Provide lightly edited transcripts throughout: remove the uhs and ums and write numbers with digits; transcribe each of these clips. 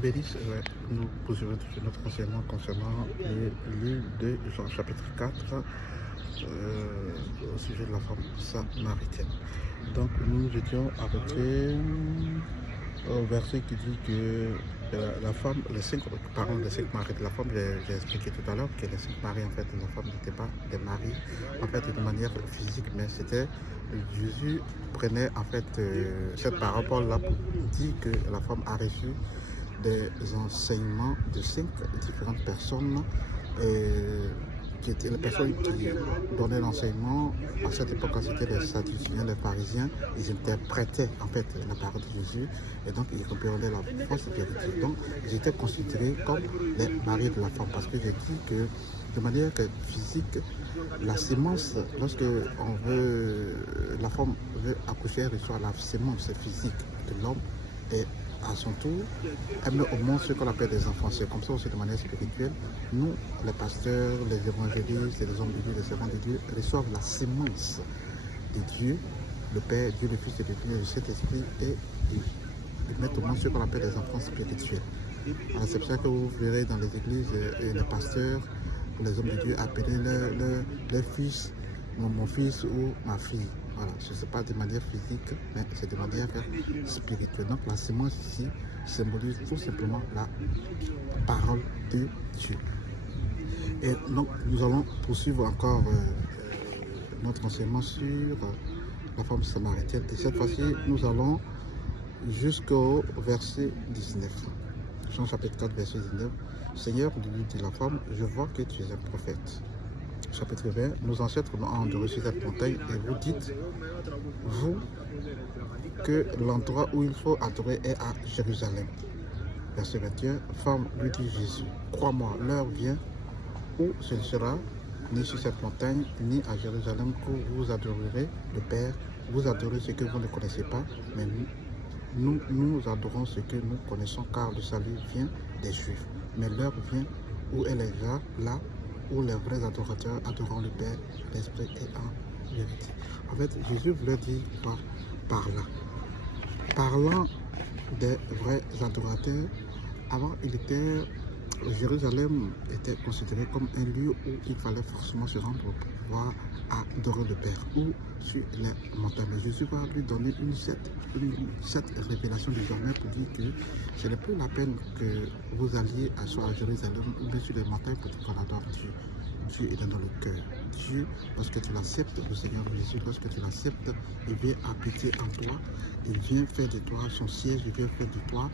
Bélis, ouais, nous poursuivons toujours notre enseignement concernant l'île de Jean chapitre 4 au sujet de la femme samaritaine. Donc nous étions arrêtés au verset qui dit que la femme, les cinq parents des cinq maris de la femme, j'ai expliqué tout à l'heure que les cinq maris en fait de la femme n'étaient pas des maris en fait de manière physique, mais c'était Jésus prenait en fait cette parabole là pour dire que la femme a reçu des enseignements de cinq différentes personnes qui étaient les personnes qui donnaient l'enseignement. À cette époque, c'était les Sadducéens, les pharisiens. Ils interprétaient en fait la parole de Jésus et donc ils compréhendaient la fausse vérité. Donc ils étaient considérés comme les maris de la femme, parce que j'ai dit que de manière physique, la sémence, lorsque la femme veut accoucher, elle reçoit la sémence physique de l'homme et à son tour, elle met au monde ce qu'on appelle des enfants. C'est comme ça aussi de manière spirituelle. Nous, les pasteurs, les évangélistes, les hommes de Dieu, les servants de Dieu, reçoivent la sémence de Dieu, le Père, Dieu le Fils et le Saint-Esprit, et ils mettent au monde ce qu'on appelle des enfants spirituels. C'est pour ça que vous verrez dans les églises les pasteurs, les hommes de Dieu appeler leur fils, mon fils ou ma fille. Voilà, ce n'est pas de manière physique, mais c'est de manière spirituelle. Donc la sémence ici symbolise tout simplement la parole de Dieu. Et donc nous allons poursuivre encore notre enseignement sur la femme samaritaine. Et cette fois-ci, nous allons jusqu'au verset 19. Jean chapitre 4, verset 19. Seigneur, lui dit la femme, je vois que tu es un prophète. Chapitre 20, nos ancêtres ont adoré sur cette montagne et vous dites, vous, que l'endroit où il faut adorer est à Jérusalem. Verset 21, femme, lui dit Jésus, crois-moi, l'heure vient où ce ne sera ni sur cette montagne, ni à Jérusalem que vous adorerez le Père, vous adorez ce que vous ne connaissez pas, mais nous adorons ce que nous connaissons, car le salut vient des Juifs. Mais l'heure vient où elle est là où les vrais adorateurs adorant le Père, l'Esprit et en vérité. En fait, Jésus voulait dire quoi par là? Parlant des vrais adorateurs, avant Jérusalem était considéré comme un lieu où il fallait forcément se rendre pour pouvoir adorer le Père, ou sur les montagnes. Jésus va lui donner cette révélation désormais pour dire que ce n'est plus la peine que vous alliez à Jérusalem ou bien sur les montagnes pour dire qu'on adore Dieu. Dieu est dans le cœur. Dieu, lorsque tu l'acceptes, le Seigneur Jésus, lorsque tu l'acceptes, il vient habiter en toi, il vient faire de toi son siège, il vient faire de toi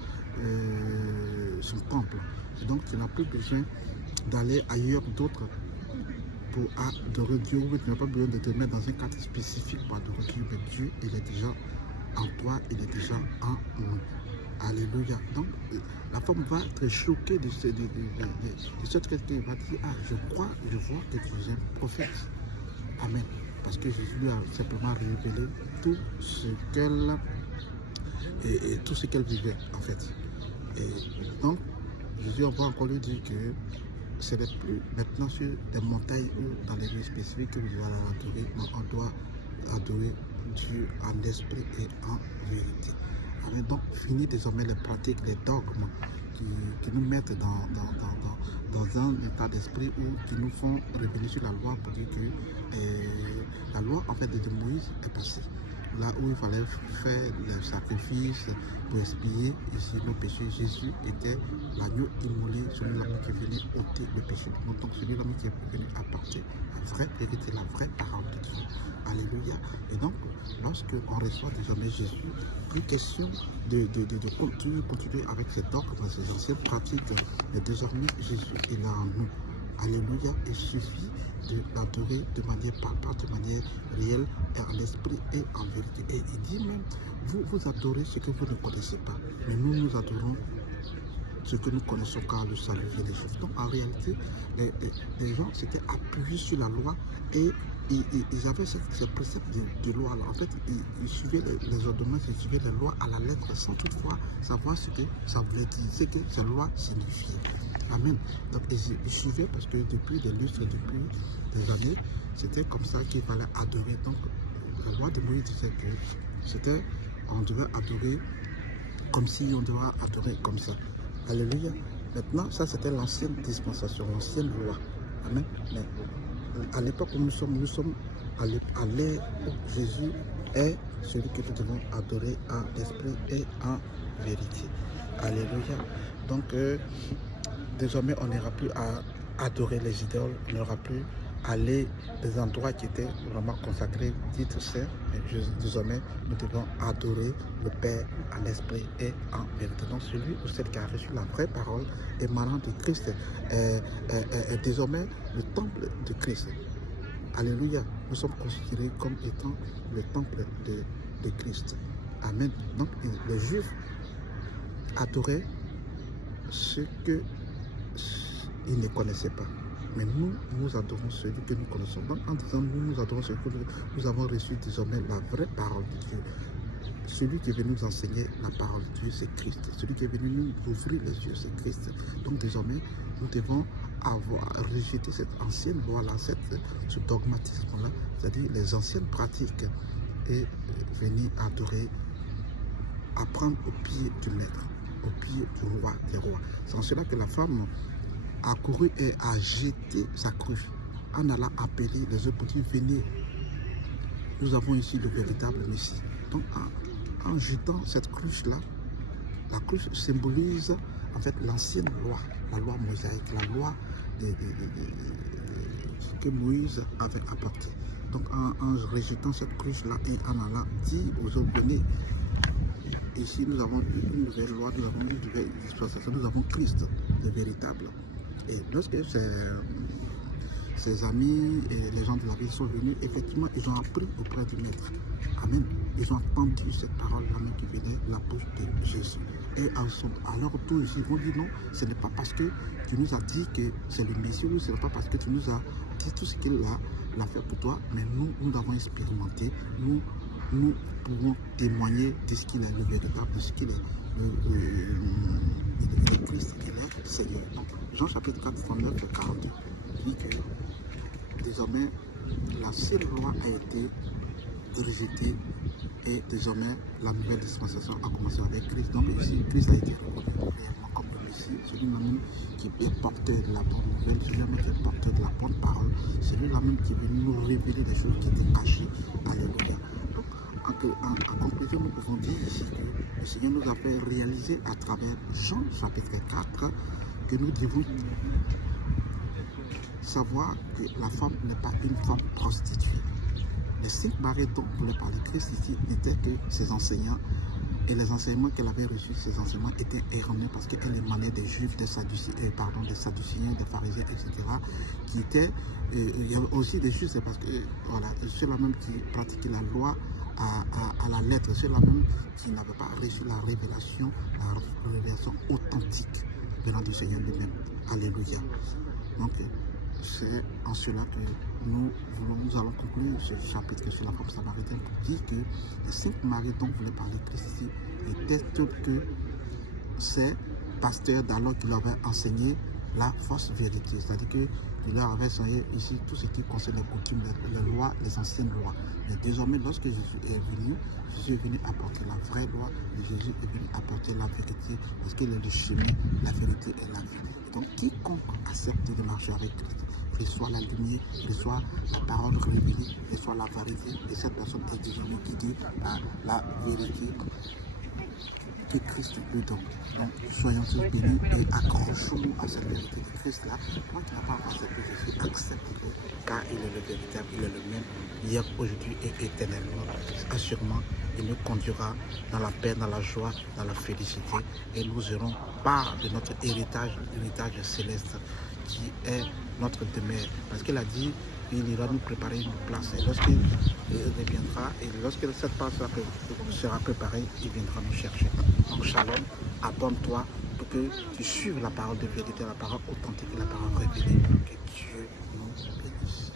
son temple. Et donc tu n'as plus besoin d'aller ailleurs d'autre pour adorer Dieu, ou tu n'as pas besoin de te mettre dans un cadre spécifique pour adorer Dieu, mais Dieu, il est déjà en toi, il est déjà en nous. Alléluia. Donc, la femme va être choquée de ce qu'elle va dire, je crois, je vois que tu es un prophète. Amen. Parce que Jésus lui a simplement révélé tout ce qu'elle tout ce qu'elle vivait, en fait. Et donc, Jésus va encore lui dire que ce n'est plus maintenant sur des montagnes ou dans les lieux spécifiques que vous allez l'adorer, mais on doit adorer Dieu en esprit et en vérité. Donc, fini désormais les pratiques, les dogmes qui nous mettent dans un état d'esprit où qui nous font revenir sur la loi pour dire que la loi en fait de Moïse est passée. Là où il fallait faire le sacrifice pour expier ici nos péchés, Jésus était l'agneau immolé, celui-là qui est venu ôter le péché. Donc celui-là qui est venu apporter la vraie vérité, la vraie parole de Dieu. Alléluia. Et donc, lorsqu'on reçoit désormais Jésus, plus question de continuer avec cet ordre, dans ces anciennes pratiques, mais désormais Jésus est là en nous. Alléluia. Il suffit de l'adorer de manière palpable, de manière réelle, en l'esprit et en vérité. Et il dit même, vous adorez ce que vous ne connaissez pas, mais nous adorons ce que nous connaissons, car le salut vient des choses. Donc en réalité, les gens s'étaient appuyés sur la loi et ils avaient ces préceptes de loi là. En fait, ils suivaient les ordonnances, ils suivaient les lois à la lettre sans toutefois savoir ce que ça voulait dire, ce que ces lois signifiaient. Amen. Donc ils suivaient parce que depuis des lustres, depuis des années, c'était comme ça qu'il fallait adorer. Donc la loi de Moïse disait que on devait adorer comme si on devait adorer comme ça. Alléluia. Maintenant, ça c'était l'ancienne dispensation, l'ancienne loi. Amen. Mais à l'époque où nous sommes à l'ère où Jésus est celui que nous devons adorer en esprit et en vérité. Alléluia. Donc, désormais, on n'ira plus à adorer les idoles, on n'aura plus à aller des endroits qui étaient vraiment consacrés, dites saints, mais désormais, nous devons adorer le Père en esprit et en vérité. Donc, celui ou celle qui a reçu la vraie parole émanant de Christ est désormais le temple de Christ. Alléluia. Nous sommes considérés comme étant le temple de Christ. Amen. Donc, les Juifs adoraient ce qu'ils ne connaissaient pas. Mais nous adorons celui que nous connaissons. Donc, en disant nous adorons celui que nous avons reçu désormais la vraie parole de Dieu. Celui qui est venu nous enseigner la parole de Dieu, c'est Christ. Celui qui est venu nous ouvrir les yeux, c'est Christ. Donc désormais, nous devons avoir rejeté cette ancienne loi-là, ce dogmatisme-là, c'est-à-dire les anciennes pratiques, et venir adorer, apprendre au pied du maître, au pied du roi des rois. C'est en cela que la femme a couru et a jeté sa cruche en allant appeler les autres pour dire venez, nous avons ici le véritable Messie. Donc en jetant cette cruche-là, la cruche symbolise en fait l'ancienne loi, la loi mosaïque, la loi que Moïse avait apportée. Donc en rejetant cette cruche-là et en allant dire aux autres, venez, ici nous avons une nouvelle loi, nous avons une nouvelle dispensation, nous avons Christ, le véritable. Et lorsque ses amis et les gens de la ville sont venus, effectivement, ils ont appris auprès du maître. Amen. Ils ont entendu cette parole-là qui venait de la bouche de Jésus. Et à leur retour, ils vont dire non, ce n'est pas parce que tu nous as dit que c'est le Messie, ce n'est pas parce que tu nous as dit tout ce qu'il a fait pour toi, mais nous l'avons expérimenté, nous pouvons témoigner de ce qu'il est, le véritable, de ce qu'il est, le Christ qu'il est, Seigneur. Donc, Jean chapitre 4, 39 et 42 dit que désormais la seule loi a été rejetée et désormais la nouvelle dispensation a commencé avec Christ. Donc ici, Christ a été reconnu réellement comme le Messie, celui-là-même qui est porteur de la bonne nouvelle, celui-là-même qui est porteur de la bonne parole, celui-là même qui est venu nous révéler des choses qui étaient cachées. Alléluia. Donc en conclusion, nous pouvons dire ici que le Seigneur nous a fait réaliser à travers Jean chapitre 4 que nous devons savoir que la femme n'est pas une femme prostituée. Les 5 barrettes dont voulait parler Christ ici n'étaient que ses enseignants, et les enseignements qu'elle avait reçus, ces enseignements étaient erronés parce qu'elle émanait des Juifs, des Sadducéens, des pharisiens, etc. qui étaient, il y avait aussi des Juifs, c'est parce que voilà, ceux-là même qui pratiquaient la loi à la lettre, ceux-là même qui n'avaient pas reçu la révélation authentique venant du Seigneur lui-même. Alléluia. Donc, c'est en cela que nous allons conclure ce chapitre sur la femme samaritaine pour dire que les 5 maris dont voulait parler Christ ici étaient que ces pasteurs d'alors qui leur avaient enseigné la fausse vérité, c'est-à-dire qu'il leur avait enseigné ici tout ce qui concerne les coutumes, les lois, les anciennes lois. Mais désormais, lorsque Jésus est venu apporter la vraie loi, Jésus est venu apporter la vérité, parce qu'il est le chemin, la vérité et la vie. Et donc, quiconque accepte de marcher avec Christ, reçoit la lumière, reçoit la parole révélée, reçoit la vérité, et cette personne est désormais guidée par la vérité que Christ nous donne. Donc, soyons tous bénis et accrochons-nous à cette vérité de Christ-là. Moi qui n'ai pas accepté Jésus, accepte-le, car il est le véritable, il est le même, hier, aujourd'hui et éternellement. Assurément, il nous conduira dans la paix, dans la joie, dans la félicité, et nous aurons part de notre héritage, l'héritage céleste, qui est notre demeure. Parce qu'il a dit, il ira nous préparer une place. Et lorsqu'il reviendra, et lorsque cette place sera préparée, il viendra nous chercher. Donc, shalom, abonne-toi pour que tu suives la parole de vérité, la parole authentique et la parole révélée. Que Dieu nous bénisse.